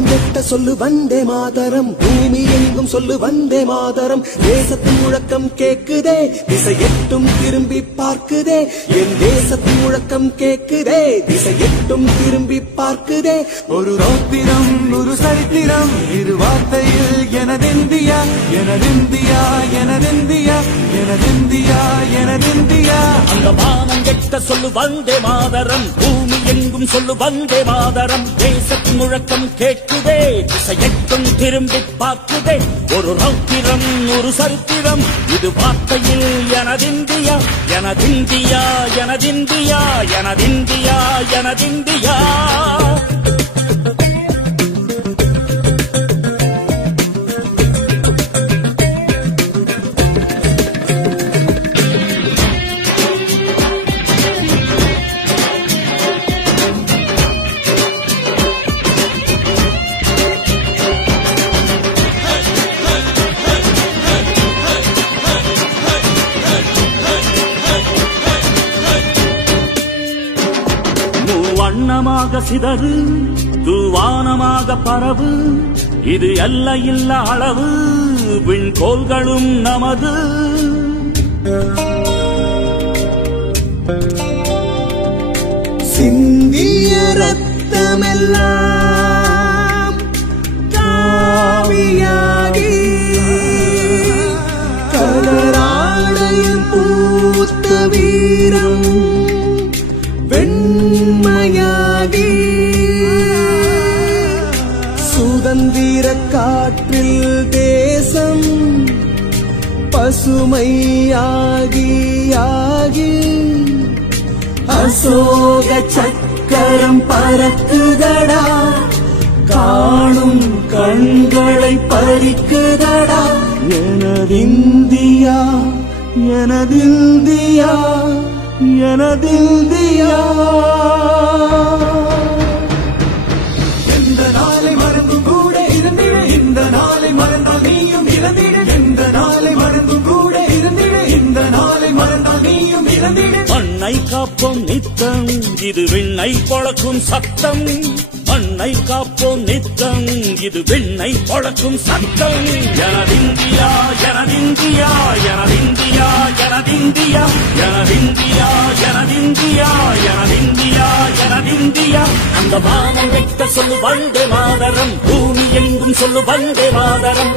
வானம் வெட்ட சொல்லு வந்தே மாதரம், பூமி எங்கும் சொல்லு வந்தே மாதரம். தேசத்தின் முழக்கம் கேக்குதே, திசை எட்டும் திரும்பி பார்க்குதே. என் தேசத்தின் முழக்கம் கேக்குதே, திசை எட்டும் திரும்பி பார்க்குதே. ஒரு ரௌத்திரம் ஒரு சரித்திரம் இரு வார்த்தையில் எனதிந்தியா எனதிந்தியா எனதிந்தியா எனதிந்தியா எனதிந்தியா. அந்த வானம் கெட்ட சொல்லு வந்தே மாதரம், பூமி எங்கும் சொல்லு வந்தே மாதரம். தேசத்தின் முழக்கம் கேட்குதே, திசை எட்டும் திரும்பி பார்க்குதே. ஒரு ரௌத்திரம் ஒரு சரித்திரம் இது வார்த்தையில் எனதிந்தியா எனதிந்தியா எனதிந்தியா எனதிந்தியா எனதிந்தியா. வண்ணமாக சிதறு தூவானமாக பரவு, இது எல்லையில்லா அளவு விண்கோள்களும் நமது. சிந்திய ரத்தமெல்லாம் காவியாகி, கலராடையில் பூத்த வீரம் வெண்மையாகி, சுதந்திர காற்றில் தேசம் பசுமையாகி ஆகி, அசோக சக்கரம் பறக்குதடா, காணும் கண்களை பறிக்குதடா. எனதிந்தியா எனதிந்தியா எனதிந்தியா. எந்த நாளை மறந்தும் கூட இருந்திட, இந்த நாளை மறந்தால் நீயும் இறந்திட. எந்த நாளை மறந்தும் கூட இருந்திட, இந்த நாளை மறந்தால் நீயும் இறந்திட. மண்ணை காப்போம் நித்தம் இது விண்ணை பொழக்கும் சத்தம், மண்ணை காப்போம் நித்தம் இது விண்ணை பொழக்கும் சத்தம். எனதிந்தியா எனதிந்தியா எனதிந்தியா எனதிந்தியா எனதிந்தியா எனதிந்தியா எனதிந்தியா எனதிந்தியா. அந்த வானம் வெட்ட சொல்லு வந்தே மாதரம், பூமி எங்கும் சொல்லு வந்தே மாதரம்.